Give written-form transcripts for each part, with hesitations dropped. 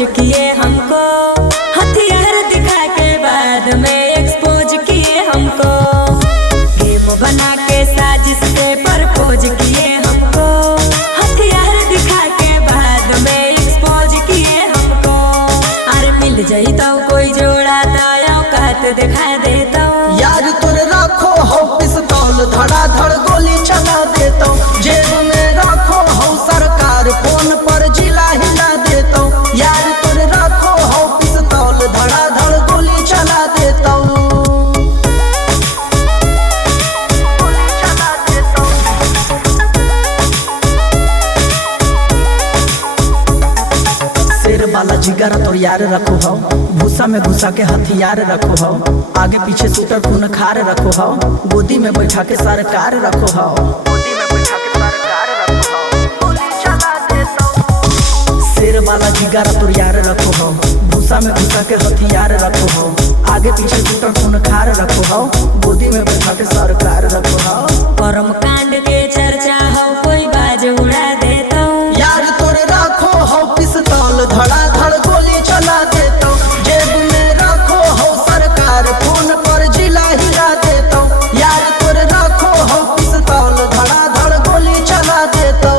Propose किए हमको, हथियार दिखा के बाद में एक्सपोज किए हमको। गेम बना के साजिश से प्रपोज किए हमको, हथियार दिखा के बाद में एक्सपोज किए हमको। अरे मिल जाई तो कोई जोड़ा तो औकात दिखा देता यार तोरे रखो हो पिस्तौल, धड़ाधड़ गोली चला देता। जेब में रखो हो सरकार, फोन पर जिला हिला देता। यार तोरे रखो हो पिस्तौल, धड़ाधड़ गोली चला देता। शेर वाला जिगर तोर यार रखो हो, भूसा में घुसा के हथियार रखो हो। आगे पीछे शूटर खून खार रखो हो, गोदी में बैठा के सरकार रखो हो। शेर वाला जिगर तोर यार रखो हो, भूसा में घुसा के हथियार रखो हो। आगे पीछे शूटर खून खार रखो हो, गोदी में बैठा के सरकार रखो हो। कर्म कांड के चर्चा हो कोई बाज उड़ा देता। यार तोरे रखो हो पिस्तौल, धड़ाधड़ गोली चला देता। जेब में रखो हो सरकार, फोन पर जिला हिला देता। यार तोरे रखो हो पिस्तौल, धड़ाधड़ गोली चला देता।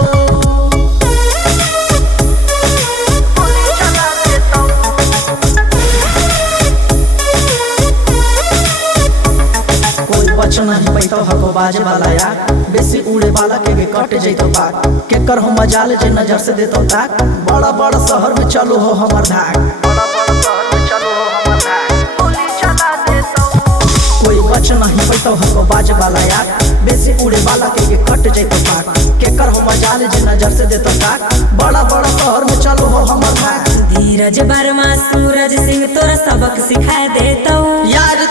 कोई बच नहीं पैतो हको बाज वाला यार, बेसी उड़े वाला के कट जैतो पाक। के कर हो मजाल जे नजर से देतो ताक, बड़ा बड़ा शहर में चलो हो हमर धाक। कोई बच नहीं पैतो हको बाज वाला यार, बेसी उड़े वाला के कट जैतो पाक। के कर हो मजाल जे नजर से देतो ताक, बड़ा बड़ा शहर में चलो हो हमर धाक। धीरज वर्मा सूरज सिंह तोरा सबक सिखा देता। यार